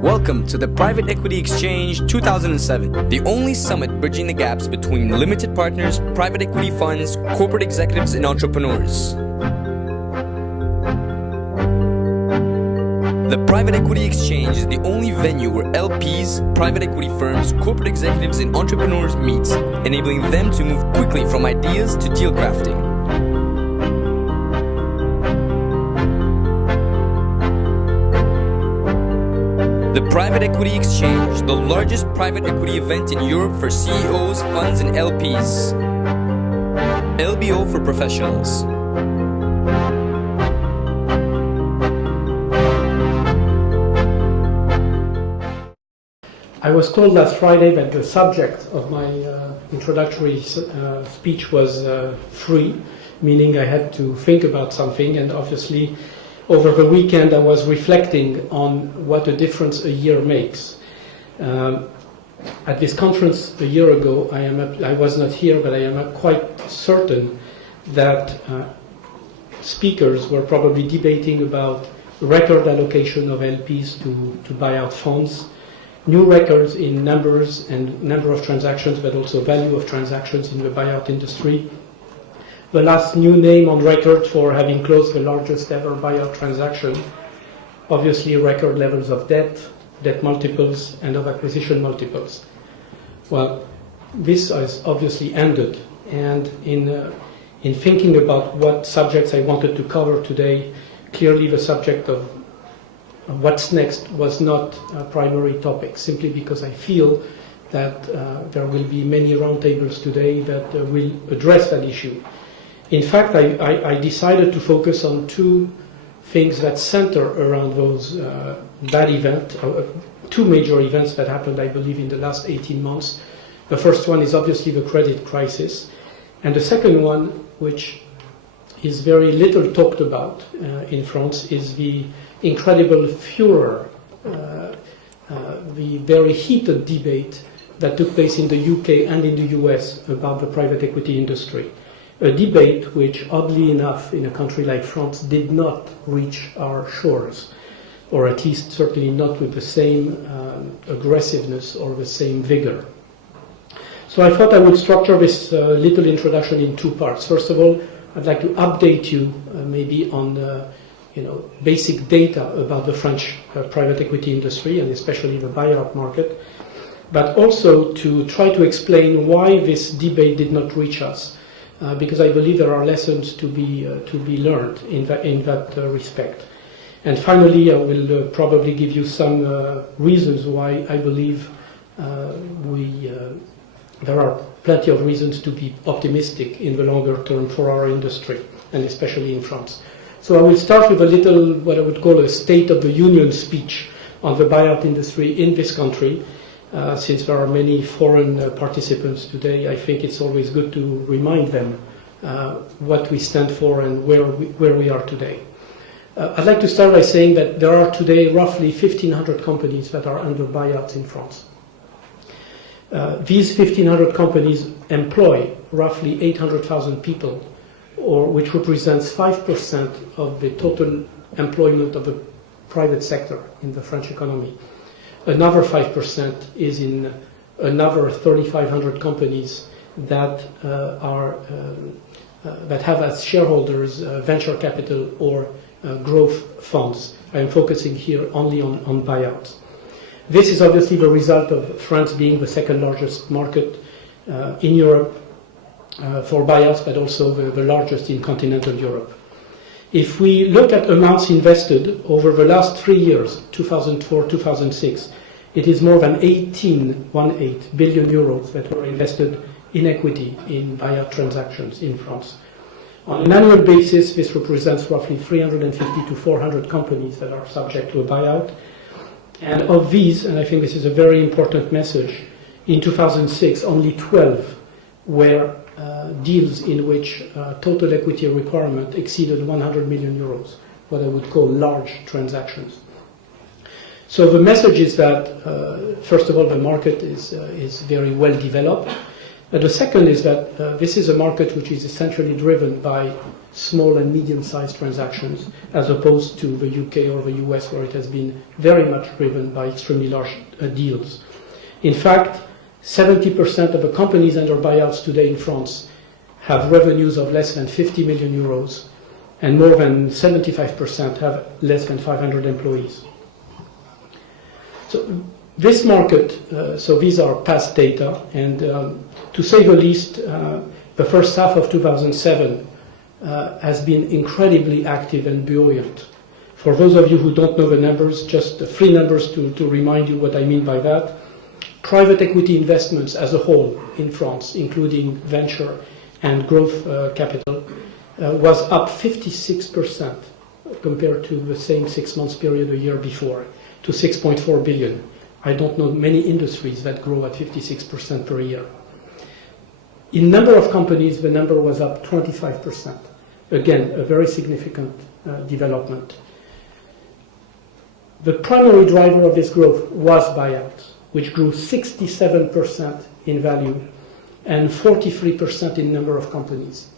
Welcome to the Private Equity Exchange 2007, the only summit bridging the gaps between limited partners, private equity funds, corporate executives, and entrepreneurs. The Private Equity Exchange is the only venue where LPs, private equity firms, corporate executives, and entrepreneurs meet, enabling them to move quickly from ideas to deal crafting. The Private Equity Exchange, the largest private equity event in Europe for CEOs, funds, and LPs. LBO for professionals. I was told last Friday that the subject of my introductory speech was free, meaning I had to think about something, and obviously over the weekend I was reflecting on what a difference a year makes. At this conference a year ago, I was not here, but I am quite certain that speakers were probably debating about record allocation of LPs to buyout funds, new records in numbers and number of transactions, but also value of transactions in the buyout industry. The last new name on record for having closed the largest ever buyout transaction, obviously record levels of debt multiples, and of acquisition multiples. Well, this has obviously ended, and in thinking about what subjects I wanted to cover today, clearly the subject of what's next was not a primary topic, simply because I feel that there will be many roundtables today that will address that issue. In fact, I decided to focus on two things that center around those two major events that happened, I believe, in the last 18 months. The first one is obviously the credit crisis, and the second one, which is very little talked about in France, is the incredible furor, the very heated debate that took place in the UK and in the US about the private equity industry. A debate which, oddly enough, in a country like France, did not reach our shores, or at least certainly not with the same aggressiveness or the same vigor. So I thought I would structure this little introduction in two parts. First of all, I'd like to update you maybe on basic data about the French private equity industry, and especially the buyout market, but also to try to explain why this debate did not reach us, because I believe there are lessons to be learned in that respect. And finally, I will probably give you some reasons why I believe there are plenty of reasons to be optimistic in the longer term for our industry, and especially in France. So I will start with a little, what I would call a State of the Union speech on the buyout industry in this country. Since there are many foreign participants today, I think it's always good to remind them what we stand for and where we are today. I'd like to start by saying that there are today roughly 1,500 companies that are under buyouts in France. These 1,500 companies employ roughly 800,000 people, which represents 5% of the total employment of the private sector in the French economy. Another 5% is in another 3,500 companies that that have as shareholders venture capital or growth funds. I am focusing here only on buyouts. This is obviously the result of France being the second largest market in Europe for buyouts, but also the largest in continental Europe. If we look at amounts invested over the last 3 years, 2004-2006, it is more than 18 billion euros that were invested in equity in buyout transactions in France. On an annual basis, this represents roughly 350 to 400 companies that are subject to a buyout. And of these, and I think this is a very important message, in 2006, only 12 were deals in which total equity requirement exceeded 100 million euros, what I would call large transactions. So the message is that, first of all, the market is very well developed. The second is that this is a market which is essentially driven by small and medium-sized transactions, as opposed to the UK or the US, where it has been very much driven by extremely large deals. In fact, 70% of the companies under buyouts today in France have revenues of less than 50 million euros, and more than 75% have less than 500 employees. So this market, so these are past data, and to say the least, the first half of 2007 has been incredibly active and buoyant. For those of you who don't know the numbers, just three numbers to remind you what I mean by that. Private equity investments as a whole in France, including venture and growth capital, was up 56% compared to the same 6 months period a year before, to 6.4 billion. I don't know many industries that grow at 56% per year. In number of companies, the number was up 25%. Again, a very significant development. The primary driver of this growth was buyouts, which grew 67% in value and 43% in number of companies.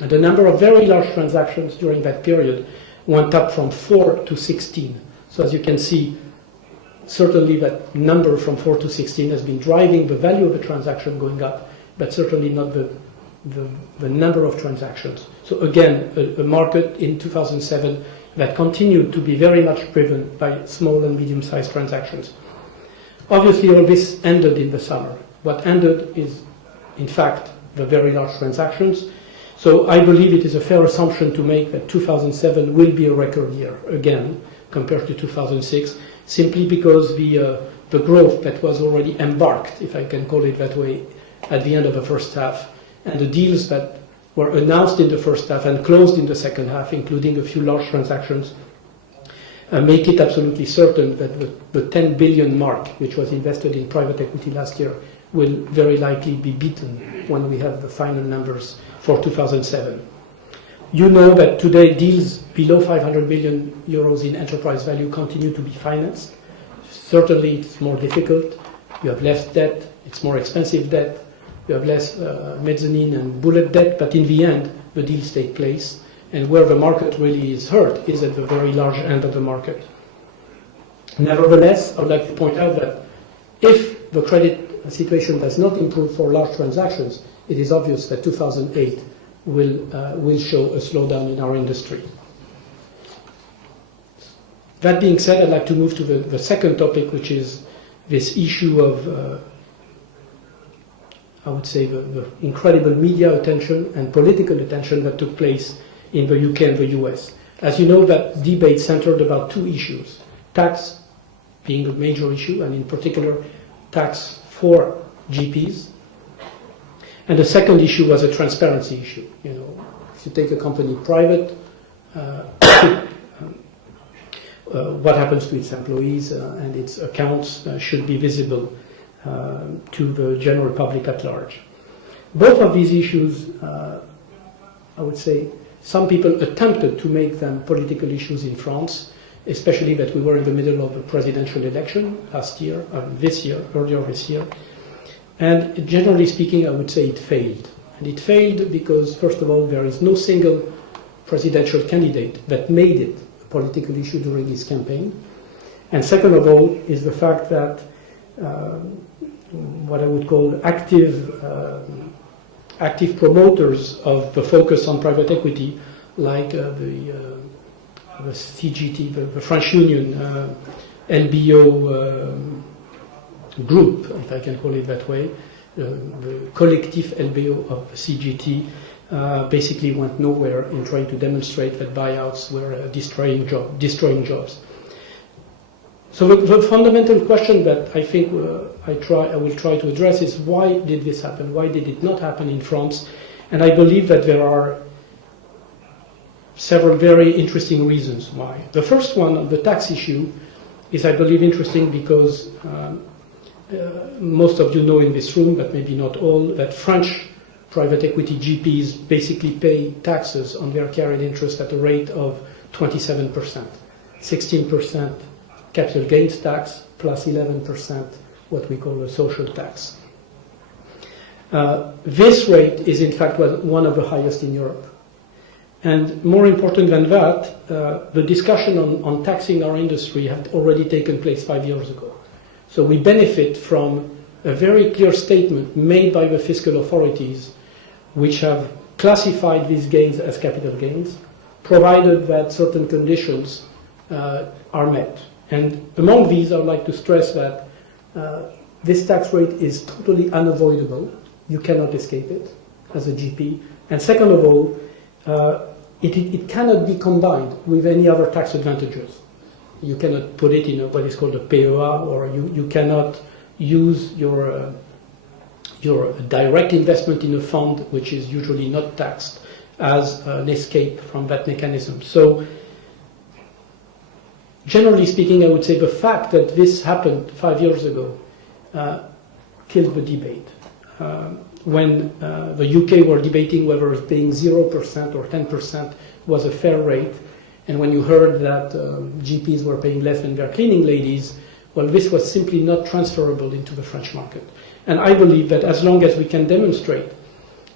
And the number of very large transactions during that period went up from 4 to 16. So as you can see, certainly that number from 4 to 16 has been driving the value of the transaction going up, but certainly not the number of transactions. So again, a market in 2007 that continued to be very much driven by small and medium-sized transactions. Obviously, all this ended in the summer. What ended is, in fact, the very large transactions. So I believe it is a fair assumption to make that 2007 will be a record year again compared to 2006, simply because the growth that was already embarked, if I can call it that way, at the end of the first half, and the deals that were announced in the first half and closed in the second half, including a few large transactions, make it absolutely certain that the 10 billion mark, which was invested in private equity last year, will very likely be beaten when we have the final numbers for 2007. You know that today deals below 500 million euros in enterprise value continue to be financed. Certainly it's more difficult. You have less debt, it's more expensive debt, you have less mezzanine and bullet debt, but in the end, the deals take place. And where the market really is hurt is at the very large end of the market. Nevertheless, I would like to point out that if the credit situation does not improve for large transactions, it is obvious that 2008 will show a slowdown in our industry. That being said, I'd like to move to the second topic, which is this issue of, I would say, the incredible media attention and political attention that took place in the UK and the US. As you know, that debate centered about two issues. Tax being a major issue, and in particular, tax for GPs. And the second issue was a transparency issue. You know, if you take a company private, what happens to its employees and its accounts should be visible to the general public at large. Both of these issues, I would say, some people attempted to make them political issues in France, especially that we were in the middle of a presidential election earlier this year. And generally speaking, I would say it failed. And it failed because, first of all, there is no single presidential candidate that made it a political issue during his campaign. And second of all is the fact that what I would call active promoters of the focus on private equity, like the CGT, the French Union, LBO group, if I can call it that way, the collectif LBO of CGT, basically went nowhere in trying to demonstrate that buyouts were destroying jobs. So the fundamental question that I think I will try to address is, why did this happen? Why did it not happen in France? And I believe that there are several very interesting reasons why. The first one, the tax issue, is, I believe, interesting because most of you know in this room, but maybe not all, that French private equity GPs basically pay taxes on their carried interest at a rate of 27%, 16% capital gains tax, plus 11% what we call a social tax. This rate is in fact one of the highest in Europe. And more important than that, the discussion on taxing our industry had already taken place 5 years ago. So we benefit from a very clear statement made by the fiscal authorities, which have classified these gains as capital gains, provided that certain conditions are met. And among these, I would like to stress that this tax rate is totally unavoidable. You cannot escape it as a GP. And second of all, it cannot be combined with any other tax advantages. You cannot put it in what is called a PEA, or you cannot use your direct investment in a fund, which is usually not taxed, as an escape from that mechanism. So, generally speaking, I would say the fact that this happened 5 years ago killed the debate. When the UK were debating whether paying 0% or 10% was a fair rate, and when you heard that GPs were paying less than their cleaning ladies, well, this was simply not transferable into the French market. And I believe that as long as we can demonstrate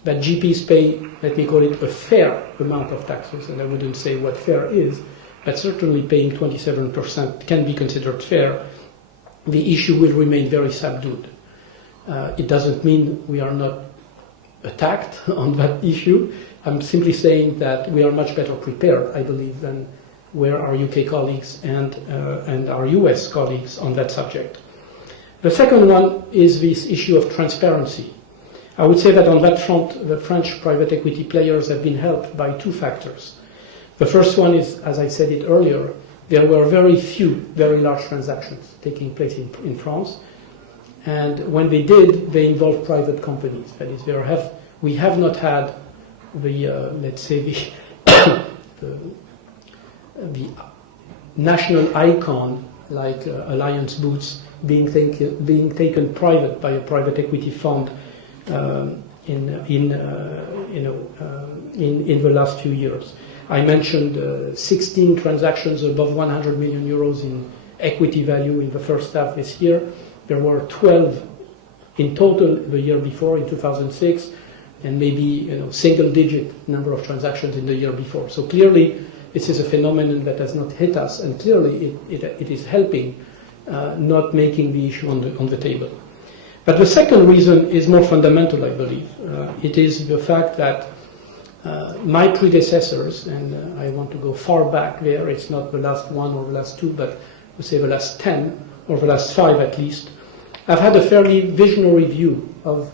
that GPs pay, let me call it, a fair amount of taxes, and I wouldn't say what fair is, but certainly paying 27% can be considered fair, the issue will remain very subdued. It doesn't mean we are not attacked on that issue. I'm simply saying that we are much better prepared, I believe, than were our UK colleagues and our US colleagues on that subject. The second one is this issue of transparency. I would say that on that front, the French private equity players have been helped by two factors. The first one is, as I said it earlier, there were very few very large transactions taking place in France. And when they did, they involved private companies. That is, we have not had the, let's say, the national icon like Alliance Boots being taken private by a private equity fund in the last few years. I mentioned 16 transactions above 100 million euros in equity value in the first half this year. There were 12 in total the year before, in 2006, and maybe single-digit number of transactions in the year before. So clearly, this is a phenomenon that has not hit us, and clearly it is helping not making the issue on the table. But the second reason is more fundamental, I believe. It is the fact that my predecessors, and I want to go far back there, it's not the last one or the last two, but we say the last 10 or the last 5 at least, I've had a fairly visionary view of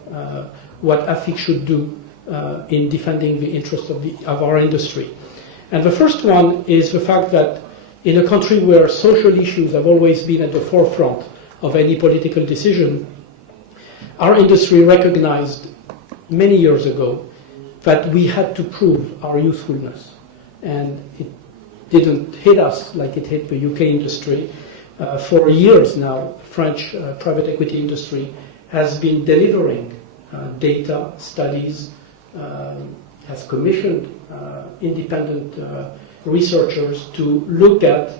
what AFIC should do in defending the interests of our industry. And the first one is the fact that in a country where social issues have always been at the forefront of any political decision, our industry recognized many years ago that we had to prove our usefulness. And it didn't hit us like it hit the UK industry. For years now, French private equity industry has been delivering data, studies, has commissioned independent researchers to look at,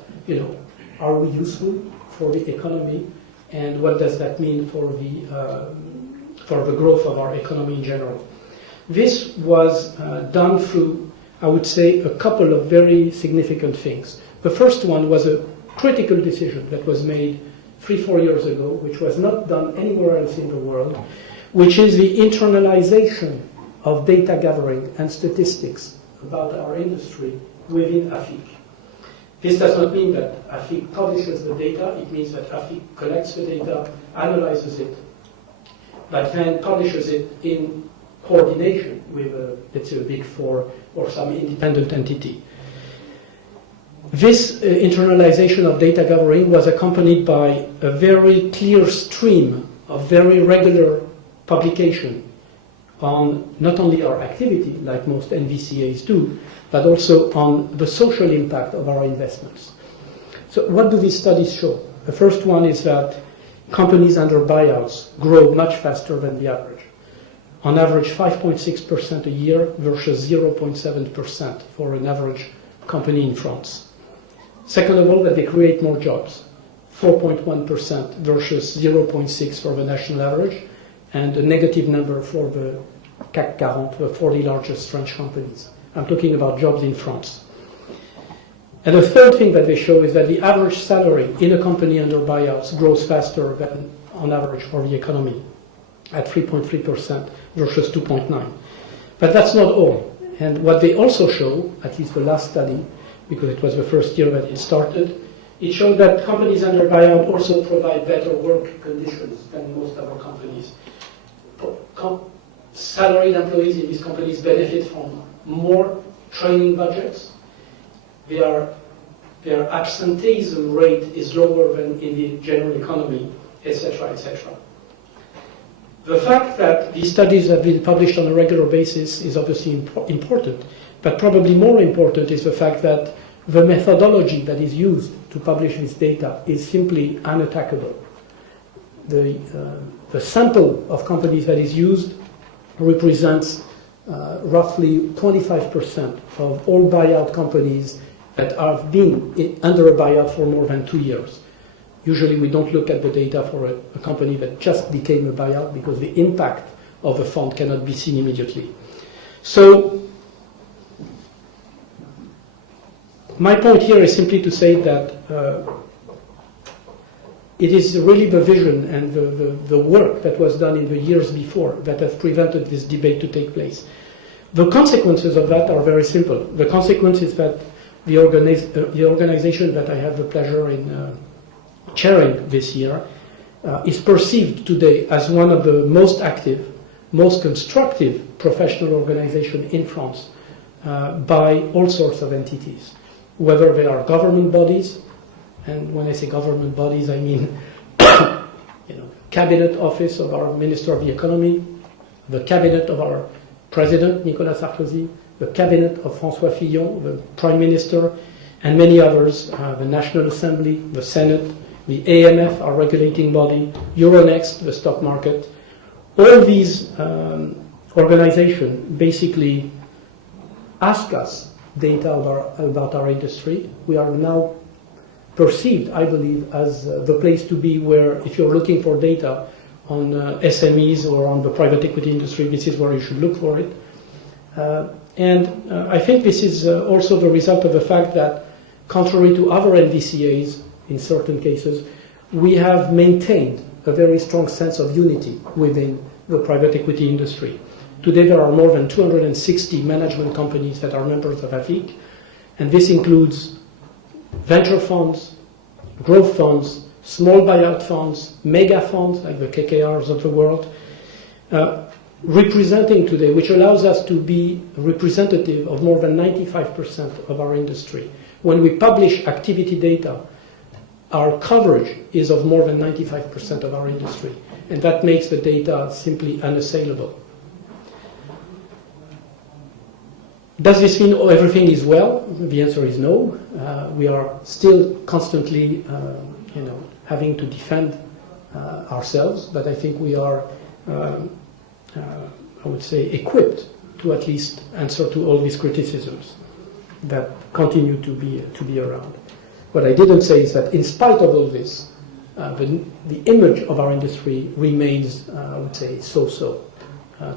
are we useful for the economy, and what does that mean for the growth of our economy in general. This was done through, I would say, a couple of very significant things. The first one was a critical decision that was made 3-4 years ago, which was not done anywhere else in the world, which is the internalization of data gathering and statistics about our industry within AFIC. This does not mean that AFIC publishes the data, it means that AFIC collects the data, analyzes it, but then publishes it in coordination with, let's say, a Big Four or some independent entity. This internalization of data gathering was accompanied by a very clear stream of very regular publication on not only our activity, like most NVCAs do, but also on the social impact of our investments. So what do these studies show? The first one is that companies under buyouts grow much faster than the average. On average, 5.6% a year versus 0.7% for an average company in France. Second of all, that they create more jobs, 4.1% versus 0.6% for the national average. and a negative number for the CAC 40, the 40 largest French companies. I'm talking about jobs in France. And the third thing that they show is that the average salary in a company under buyouts grows faster than on average for the economy, at 3.3% versus 2.9%. But that's not all. And what they also show, at least the last study, because it was the first year that it started, it showed that companies under buyout also provide better work conditions than most other companies. Salaried employees in these companies benefit from more training budgets. Their absenteeism rate is lower than in the general economy, etc., etc. The fact that these studies have been published on a regular basis is obviously important, but probably more important is the fact that the methodology that is used to publish this data is simply unattackable. The sample of companies that is used represents roughly 25% of all buyout companies that have been under a buyout for more than 2 years. Usually we don't look at the data for a company that just became a buyout because the impact of a fund cannot be seen immediately. So my point here is simply to say that it is really the vision and the work that was done in the years before that has prevented this debate to take place. The consequences of that are very simple. The consequence is that the organization that I have the pleasure in chairing this year is perceived today as one of the most active, most constructive professional organizations in France by all sorts of entities, whether they are government bodies, and when I say government bodies, I mean cabinet office of our Minister of the Economy, the cabinet of our President, Nicolas Sarkozy, the cabinet of François Fillon, the Prime Minister, and many others, the National Assembly, the Senate, the AMF, our regulating body, Euronext, the stock market. All these organizations basically ask us data about our industry. We are now perceived, I believe, as the place to be where if you're looking for data on SMEs or on the private equity industry, this is where you should look for it. And I think this is also the result of the fact that, contrary to other NVCAs, in certain cases, we have maintained a very strong sense of unity within the private equity industry. Today there are more than 260 management companies that are members of AFIC, and this includes venture funds, growth funds, small buyout funds, mega funds like the KKRs of the world, representing today, which allows us to be representative of more than 95% of our industry. When we publish activity data, our coverage is of more than 95% of our industry, and that makes the data simply unassailable. Does this mean everything is well? The answer is no. We are still constantly, having to defend ourselves, but I think we are, I would say, equipped to at least answer to all these criticisms that continue to be around. What I didn't say is that in spite of all this, the image of our industry remains, I would say, so-so,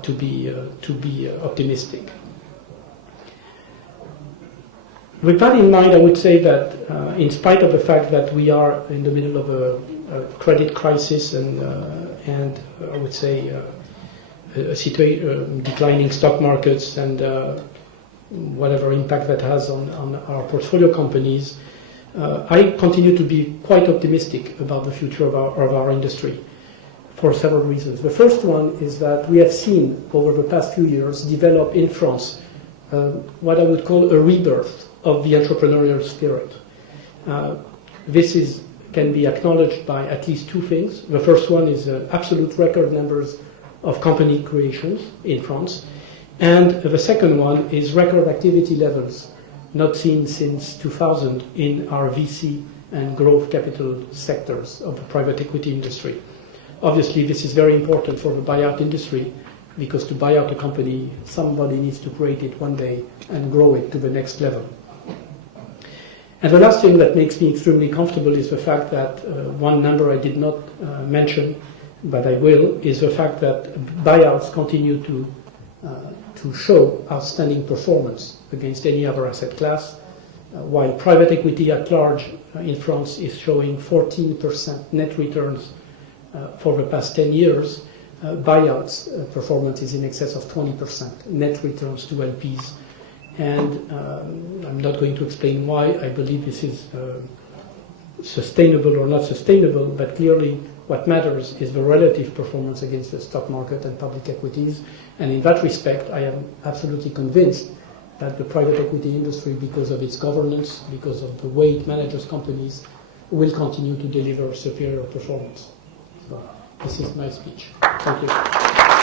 to be optimistic. With that in mind, I would say that in spite of the fact that we are in the middle of a credit crisis and I would say declining stock markets and whatever impact that has on our portfolio companies, I continue to be quite optimistic about the future of our industry for several reasons. The first one is that we have seen over the past few years develop in France what I would call a rebirth of the entrepreneurial spirit. This can be acknowledged by at least two things. The first one is absolute record numbers of company creations in France, and the second one is record activity levels not seen since 2000 in our VC and growth capital sectors of the private equity industry. Obviously, this is very important for the buyout industry, because to buy out a company, somebody needs to create it one day and grow it to the next level. And the last thing that makes me extremely comfortable is the fact that one number I did not mention but I will, is the fact that buyouts continue to show outstanding performance against any other asset class, while private equity at large in France is showing 14% net returns for the past 10 years. Buyouts performance is in excess of 20% net returns to LPs. And I'm not going to explain why I believe this is sustainable or not sustainable, but clearly what matters is the relative performance against the stock market and public equities. And in that respect, I am absolutely convinced that the private equity industry, because of its governance, because of the way it manages companies, will continue to deliver superior performance. So this is my speech. Thank you.